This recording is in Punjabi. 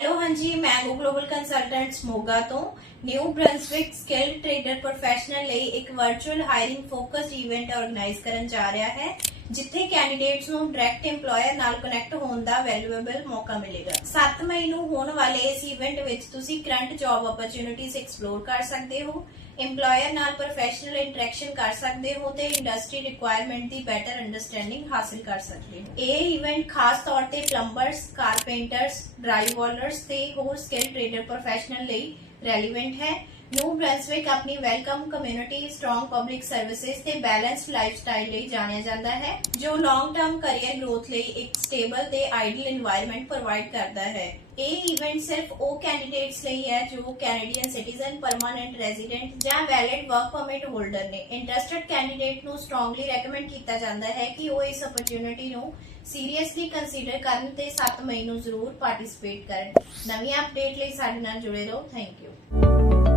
हेलो हाँ जी, मैं ग्लोबल कंसल्टेंट्स मोगा तो New Brunswick skilled trader professional ਲਈ ਇੱਕ virtual hiring focused event organise ਕਰਨ ਜਾ ਰਿਹਾ ਹੈ ਜਿੱਥੇ ਕੈਂਡੀਡੇਟਸ ਨੂੰ ਡਾਇਰੈਕਟ EMPLOYER ਨਾਲ ਕਨੈਕਟ ਹੋਣ ਦਾ ਵੈਲਿਊਏਬਲ ਮੌਕਾ ਮਿਲੇਗਾ। 7 ਮਈ ਨੂੰ ਹੋਣ ਵਾਲੇ ਇਸ ਇਵੈਂਟ ਵਿੱਚ ਤੁਸੀਂ ਕਰੰਟ ਜੌਬ ਓਪਰਚ्युनिटीज ਐਕਸਪਲੋਰ ਕਰ ਸਕਦੇ ਹੋ, EMPLOYER ਨਾਲ ਪ੍ਰੋਫੈਸ਼ਨਲ ਇੰਟਰੈਕਸ਼ਨ ਕਰ ਸਕਦੇ ਹੋ ਤੇ ਇੰਡਸਟਰੀ ਰਿਕੁਆਇਰਮੈਂਟ ਦੀ ਬੈਟਰ ਅੰਡਰਸਟੈਂਡਿੰਗ ਹਾਸਲ ਕਰ ਸਕਦੇ ਹੋ। ਇਹ ਇਵੈਂਟ ਖਾਸ ਤੌਰ ਤੇ ਪਲੰਬਰਸ, ਕਾਰਪੈਂਟਰਸ, ਡਰਾਈਵਰਸ ਤੇ ਹੋਰ ਸਕਿੱਲ ਟ੍ਰੇਡਰ ਪ੍ਰੋਫੈਸ਼ਨਲ ਲਈ ਰੈਲੇਵੈਂਟ ਹੈ। ਨਿਊ ਬ੍ਰੰਸਵਿਕ ਆਪਣੀ welcome community, strong public services ਤੇ ਬੈਲੈਂਸਡ ਲਾਈਫਸਟਾਈਲ ਲਈ ਜਾਣਿਆ ਜਾਂਦਾ ਹੈ ਜੋ ਲੌਂਗ ਟਰਮ ਕੈਰੀਅਰ ਗ੍ਰੋਥ ਲਈ ਇੱਕ ਸਟੇਬਲ ਤੇ ਆਈਡੀਅਲ এনवायरमेंट ਪ੍ਰੋਵਾਈਡ ਕਰਦਾ ਹੈ। ਇਹ ਇਵੈਂਟ ਸਿਰਫ ਉਹ ਕੈਂਡੀਡੇਟਸ ਲਈ ਹੈ ਜੋ ਕੈਨੇਡੀਅਨ ਸਿਟੀਜ਼ਨ, ਪਰਮਾਨੈਂਟ ਰੈਜ਼ੀਡੈਂਟ ਜਾਂ ਵੈਲਿਡ ਵਰਕ ਪਰਮਿਟ ਹੋਲਡਰ ਨੇ। ਇੰਟਰਸਟਿਡ ਕੈਂਡੀਡੇਟ ਨੂੰ ਸਟਰੋਂਗਲੀ ਰეკਮੈਂਡ ਕੀਤਾ ਜਾਂਦਾ ਹੈ ਕਿ ਉਹ ਇਸ ਓਪਰਚ्युनिटी ਨੂੰ ਸੀਰੀਅਸਲੀ ਕੰਸੀਡਰ ਕਰਨ ਤੇ 7 ਮਈ ਨੂੰ ਜ਼ਰੂਰ ਪਾਰਟਿਸਿਪੇਟ ਕਰਨ। ਨਵੀਂ ਅਪਡੇਟ ਲਈ ਸਾਡੇ ਨਾਲ ਜੁੜੇ ਰਹੋ। Thank you.